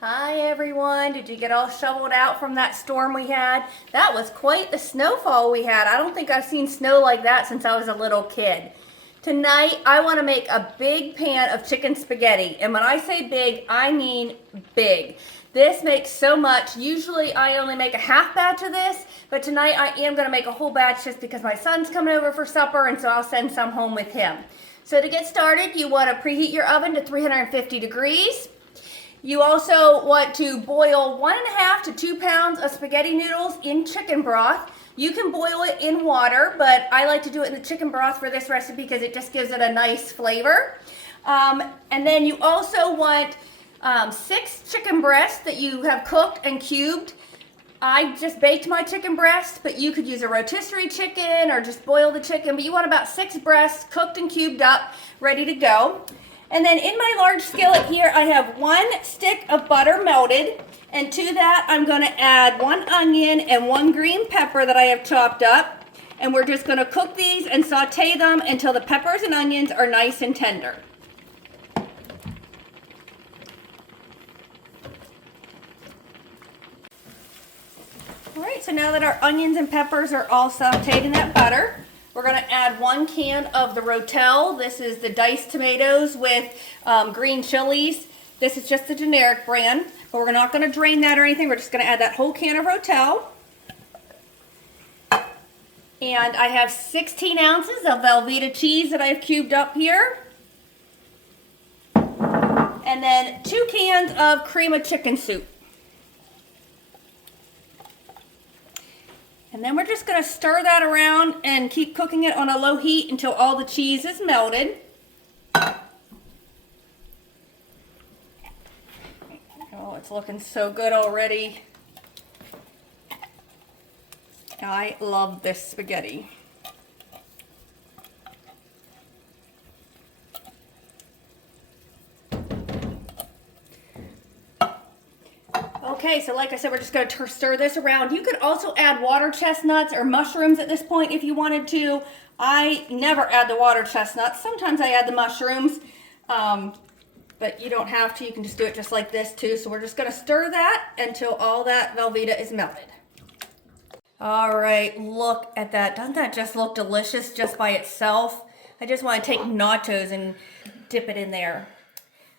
Hi everyone, did you get all shoveled out from that storm we had? That was quite the snowfall we had. I don't think I've seen snow like that since I was a little kid. Tonight I want to make a big pan of chicken spaghetti, and when I say big, I mean big. This makes so much. Usually I only make a half batch of this, but tonight I am going to make a whole batch just because my son's coming over for supper, and so I'll send some home with him. So to get started, you want to preheat your oven to 350 degrees. You also want to boil 1.5 to 2 pounds of spaghetti noodles in chicken broth. You can boil it in water, but I like to do it in the chicken broth for this recipe because it just gives it a nice flavor. And then you also want 6 chicken breasts that you have cooked and cubed. I just baked my chicken breast, but you could use a rotisserie chicken or just boil the chicken. But you want about 6 breasts cooked and cubed up, ready to go. And then in my large skillet here, I have 1 stick of butter melted. And to that, I'm going to add 1 onion and 1 green pepper that I have chopped up. And we're just going to cook these and saute them until the peppers and onions are nice and tender. All right, so now that our onions and peppers are all sauteed in that butter, we're going to add 1 can of the Rotel. This is the diced tomatoes with green chilies. This is just the generic brand, but we're not going to drain that or anything. We're just going to add that whole can of Rotel. And I have 16 ounces of Velveeta cheese that I've cubed up here. And then 2 cans of cream of chicken soup. And then we're just going to stir that around and keep cooking it on a low heat until all the cheese is melted. Oh, it's looking so good already. I love this spaghetti. Okay, so like I said, we're just going to stir this around. You could also add water chestnuts or mushrooms at this point if you wanted to. I never add the water chestnuts. Sometimes I add the mushrooms, but you don't have to. You can just do it just like this too. So we're just going to stir that until all that Velveeta is melted. All right, look at that. Doesn't that just look delicious just by itself? I just want to take nachos and dip it in there.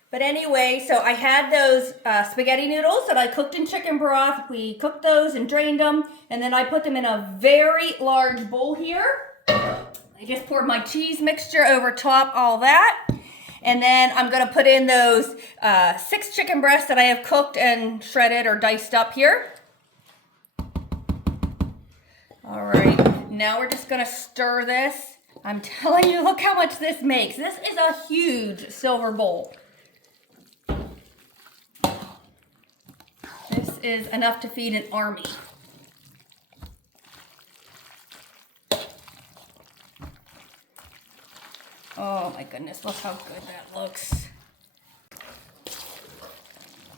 But anyway, so I had those spaghetti noodles that I cooked in chicken broth. We cooked those and drained them. And then I put them in a very large bowl here. I just poured my cheese mixture over top all that. And then I'm going to put in those 6 chicken breasts that I have cooked and shredded or diced up here. All right, now we're just going to stir this. I'm telling you, look how much this makes. This is a huge silver bowl. This is enough to feed an army. Oh my goodness, look how good that looks.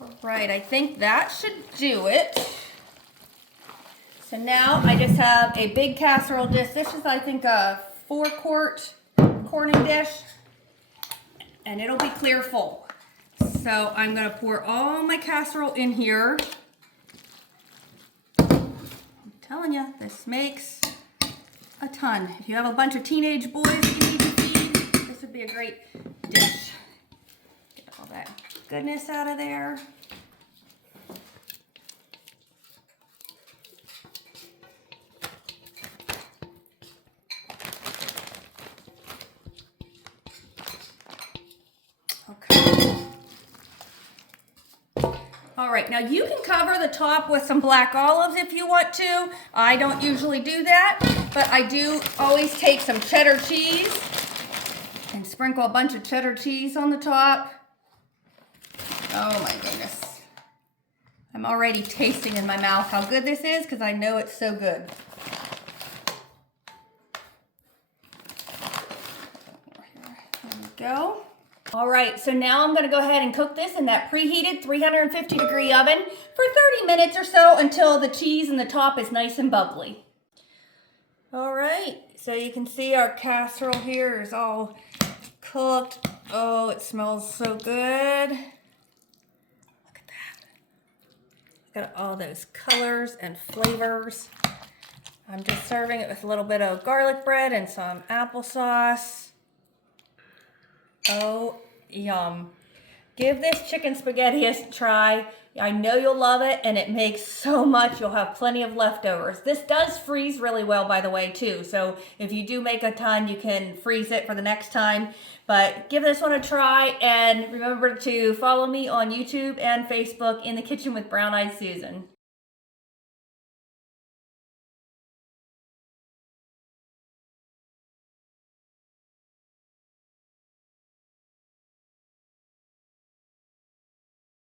All right, I think that should do it. So now I just have a big casserole dish. This is, I think, a 4-quart corning dish, and it'll be clear full. So I'm going to pour all my casserole in here. I'm telling you, this makes a ton. If you have a bunch of teenage boys that you need to feed, this would be a great dish. Get all that goodness out of there. All right, now you can cover the top with some black olives if you want to. I don't usually do that, but I do always take some cheddar cheese and sprinkle a bunch of cheddar cheese on the top. Oh my goodness. I'm already tasting in my mouth how good this is because I know it's so good. There we go. All right, so now I'm going to go ahead and cook this in that preheated 350 degree oven for 30 minutes or so until the cheese in the top is nice and bubbly. All right, so you can see our casserole here is all cooked. Oh, it smells so good. Look at that. Got all those colors and flavors. I'm just serving it with a little bit of garlic bread and some applesauce. Oh, yum. Give this chicken spaghetti a try. I know you'll love it, and it makes so much. You'll have plenty of leftovers. This does freeze really well, by the way, too. So if you do make a ton, you can freeze it for the next time. But give this one a try, and remember to follow me on YouTube and Facebook, In the Kitchen with Brown Eyed Susan.